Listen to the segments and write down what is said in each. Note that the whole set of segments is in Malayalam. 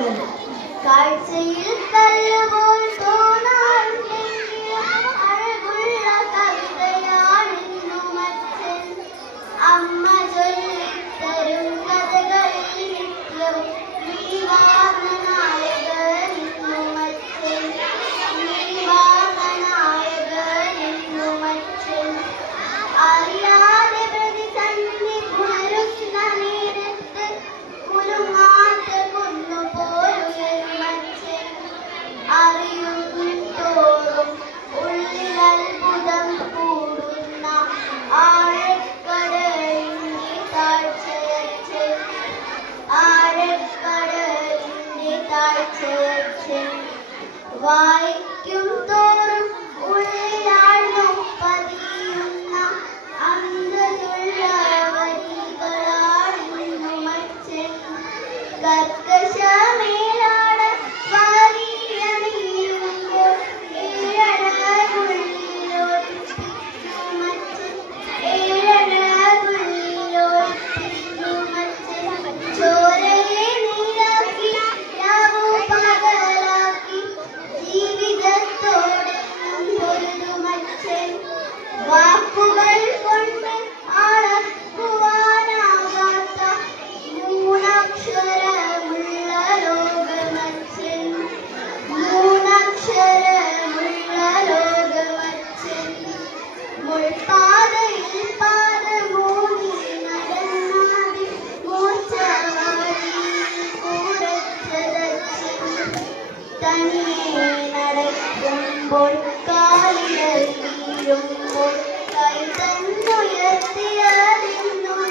കാഴ്ചയിൽ കല്ലുപോൽ തോന്നാറുണ്ടെങ്കിലും അഴകുള്ള കവിതയാണെന്നും അച്ഛൻ. അമ്മ ചൊല്ലിത്തരും കഥകളിൽ നിത്യവും നീവാഹനായകനെന്നും അച്ഛൻ. നീവാഹനായകനെന്നും അച്ഛൻ. അറിയാതെ പ്രതിസന്ധി പുണരുന്ന നേരത്ത് കുലുങ്ങാത്ത കുന്നുപോലുയരും അച്ഛൻ. അറിയുന്തോറും ഉള്ളിൽ അത്ഭുതം കൂടുന്ന ആഴക്കടലിന്റെ താഴ്ചയച്ഛൻ. ആഴക്കടലിന്റെ താഴ്ചയച്ഛൻ. വായിക്കും തോറും ഉള്ളിലാഴ്ന്നു പതിയുന്ന അന്തരുള്ള വരികളാണെന്നും അച്ഛൻ. കർക്കശമേലാട വാരിയണിയുമ്പോൾ ഏഴഴകുള്ളിലൊളിപ്പിക്കും അച്ഛൻ. ഏഴഴകുള്ളിലൊളിപ്പിക്കും അച്ഛൻ. ചോരയെ നീരാക്കി രാവു പകലാക്കി ജീവിതത്തോടെന്നും പൊരുതും അച്ഛൻ. വാക്കുകൾ കൊണ്ട് അളക്കുവാനാകാത്ത മൂന്നക്ഷരമുള്ള ലോകമച്ഛൻ. മൂന്നക്ഷരമുള്ള ലോകമച്ഛൻ. മുൾപ്പാതയിൽ പാദമൂന്നി നടന്നാതിൽ മൂർച്ചവാരിയിൽ കൂടച്ചതച്ഛൻ. തനിയെ നടക്കുമ്പോൾ കാലിടറി വീഴുമ്പോൾ കൈ തന്നുയർത്തിയതെന്നും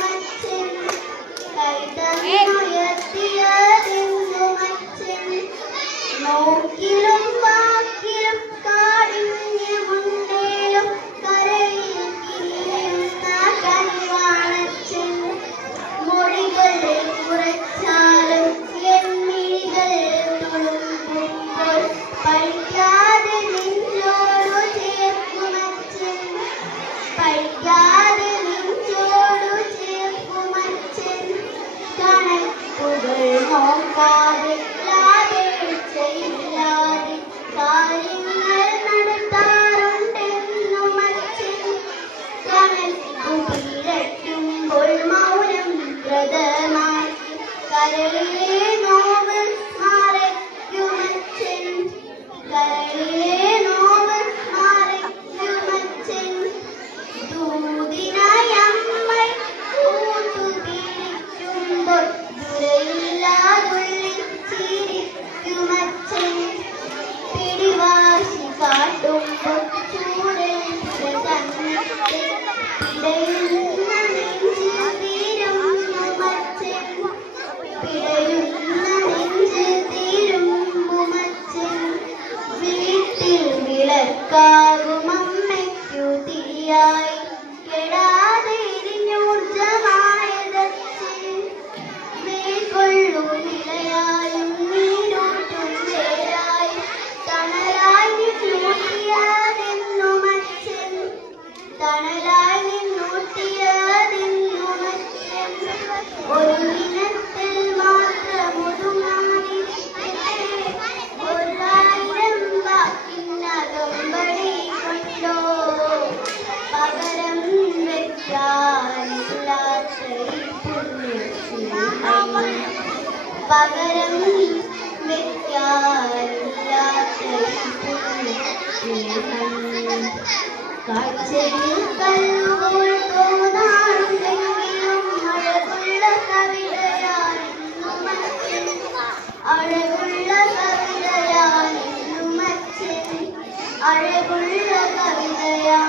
അച്ഛൻ. കൈ തന്നുയർത്തിയതെന്നും അച്ഛൻ. നോക്കിലും വാക്കിലും കാഠിന്യമുണ്ടേലും കരയിൽ കിനിയുന്ന കനിവാണച്ഛൻ. മൊഴികളെ കുറച്ചാലും എൻമിഴികൾ തുളുമ്പുമ്പോൾ പഠിക്കാതെ നെഞ്ചോടു ചേർക്കുമച്ഛൻ. പഠിക്കാതെ നെഞ്ചോടു ചേർക്കുമച്ഛൻ. കണക്കുകൾ നോക്കാതെ ലാഭേച്ഛയില്ലാതെ കാര്യങ്ങൾ നടത്താറുണ്ടെന്നും അച്ഛൻ. കനൽ കുതിരയ്ക്കുമ്പോൾ മൗനം വ്രതമാക്കി കരളിലെ നോവ് മറയ്ക്കുമച്ഛൻ. കരളിലെ നോവ് മറയ്ക്കുമച്ഛൻ. ദൂതിനായി അമ്മ കൂട്ടുപിടിക്കുമ്പോൾ ദുരയില്ലാതുള്ളിൽ ചിരിക്കുമച്ഛൻ. പിടിവാശി കാട്ടുമ്പോൾ ചൂടിൽ തന്നിട്ട് പിടയുന്ന നെഞ്ച് തീരുമ്പുമച്ഛൻ. പിടയുന്ന നെഞ്ച് തീരുമ്പുമച്ഛൻ. വീട്ടിൽ വിളക്കാകും അമ്മയ്ക്കു തിരിയായി കെടാതെ എരിഞ്ഞൂർജമായതച്ഛൻ. മേൽക്കൊള്ളു നിലയായും നീരോട്ടും വേരായും തണലായി നിന്നൂട്ടിയതെന്നും അച്ഛൻ. തണലായി നിന്നൂട്ടിയതെന്നും അച്ഛൻ. ഒരു ദിനത്തിൽ മാത്രം ഒതുങ്ങാതിരിക്കട്ടെ ഒരായിരം വാക്കിനകമ്പടി കൊണ്ടോ. പകരം വെക്കാനില്ലാത്ത ഈ പുണ്യസ്നേഹം. പകരം വെക്കാനില്ലാത്ത ഈ പുണ്യസ്നേഹം. കാഴ്ചയിൽ കല്ലുപോൽ തോന്നാറുണ്ടെങ്കിലും അഴകുള്ള കവിതയാണെന്നും അച്ഛൻ. അഴകുള്ള കവിതയാണെന്നും അച്ഛൻ. അഴകുള്ള കവിതയാ